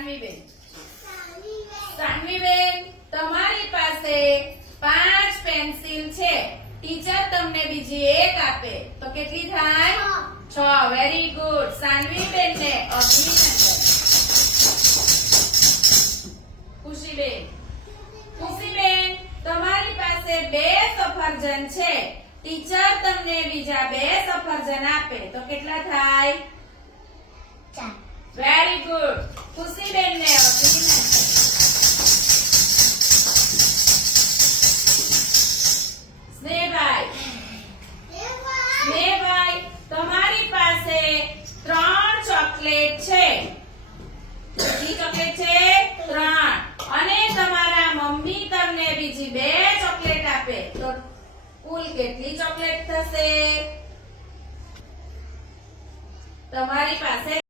સાનવીબેન સાનવીબેન તમારી પાસે 5 પેન્સિલ છે, ટીચર તમને બીજી એક આપે તો કેટલી થાય? 6. Very good. સાનવીબેન ને અભિનંદન. ખુશીબેન તમારી પાસે 2 સફરજન છે, ટીચર તમને બીજા 2 સફરજન આપે તો કેટલા થાય? 4. Very good. ખુશીબેન ને અભિનંદન. સ્નેહભાઈ તમારી પાસે 3 ચોકલેટ છે, કેટલી ચોકલેટ છે? 3. અને તમારા મમ્મી તમને બીજી 2 ચોકલેટ આપે તો કુલ કેટલી ચોકલેટ થશે? તમારી પાસે